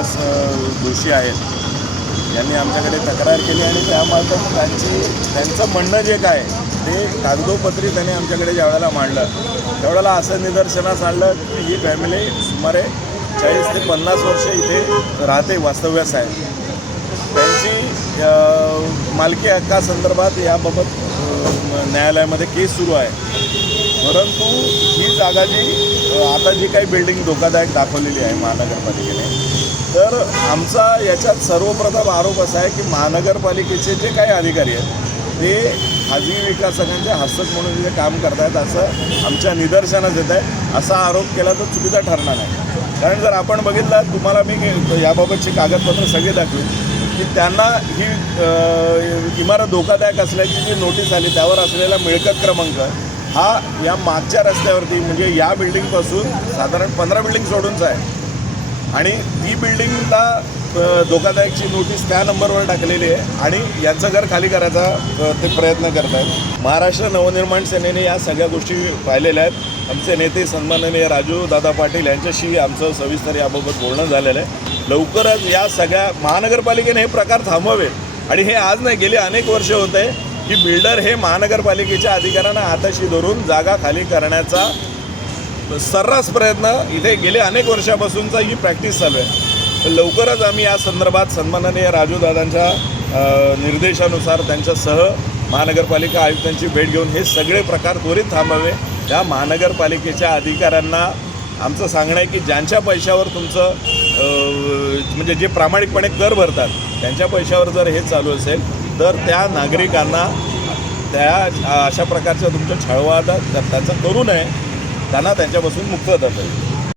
दोषी आहेत यांनी आमच्याकडे तक्रार केली आणि त्यामार्फत त्यांचं म्हणणं जे काय ते कागदोपत्री त्यांनी आमच्याकडे ज्यावेळेला मांडलं त्यावेळेला असं निदर्शनास आणलं की ही फॅमिली सुमारे 40 ते 50 वर्ष इथे राहते, वास्तव्यास आहे. त्यांची मालकी हक्कासंदर्भात याबाबत न्यायालयामध्ये केस सुरू आहे. परंतु ही जागा आता जी काही बिल्डिंग धोकादायक दाखवलेली आहे महानगरपालिकेने, तर आमचा याच्यात सर्वप्रथम आरोप असा आहे की महानगरपालिकेचे जे काही अधिकारी आहेत ते खाजगी विकासकांचे हस्तक म्हणून जे काम करत आहेत असं आमच्या निदर्शनास येत आहे. असा आरोप केला तर चुकीचा ठरणार नाही. कारण जर आपण बघितलं, तुम्हाला मी याबाबतची कागदपत्र सगळे दाखवेन की त्यांना ही इमारत धोकादायक असल्याची जी नोटीस आली त्यावर असलेला मिळकत क्रमांक हा या मागच्या रस्त्यावरती म्हणजे या बिल्डिंगपासून साधारण 15 बिल्डिंग सोडूनच आहे आणि ती बिल्डिंगला धोकादायकची नोटीस त्या नंबरवर टाकलेली आहे आणि यांचं घर खाली करायचा ते प्रयत्न करत आहेत. महाराष्ट्र नवनिर्माण सेनेने या सगळ्या गोष्टी पाहिलेल्या आहेत. आमचे नेते सन्माननीय राजू दादा पाटील यांच्याशी आमचं सविस्तर याबाबत बोलणं झालेलं आहे. लवकरच या सगळ्या महानगरपालिकेने हे प्रकार थांबवावे आणि हे आज नाही, गेली अनेक वर्ष होत आहे की बिल्डर हे महानगरपालिकेच्या अधिकाऱ्यांना हाताशी धरून जागा खाली करण्याचा सर्रास प्रयत्न इथे गेले अनेक वर्षापासूनचा ही प्रॅक्टिस चालू आहे. तर लवकरच आम्ही या संदर्भात सन्माननीय राजूदादांच्या निर्देशानुसार त्यांच्यासह महानगरपालिका आयुक्तांची भेट घेऊन हे सगळे प्रकार त्वरित थांबावे. या महानगरपालिकेच्या अधिकाऱ्यांना आमचं सांगणं आहे की ज्यांच्या पैशावर तुमचं म्हणजे जे प्रामाणिकपणे कर भरतात त्यांच्या पैशावर जर हे चालू असेल तर त्या नागरिकांना त्या अशा प्रकारच्या तुमच्या छळवाद त्याचा करू नये, त्यांना त्यांच्यापासून मुक्त करता येईल.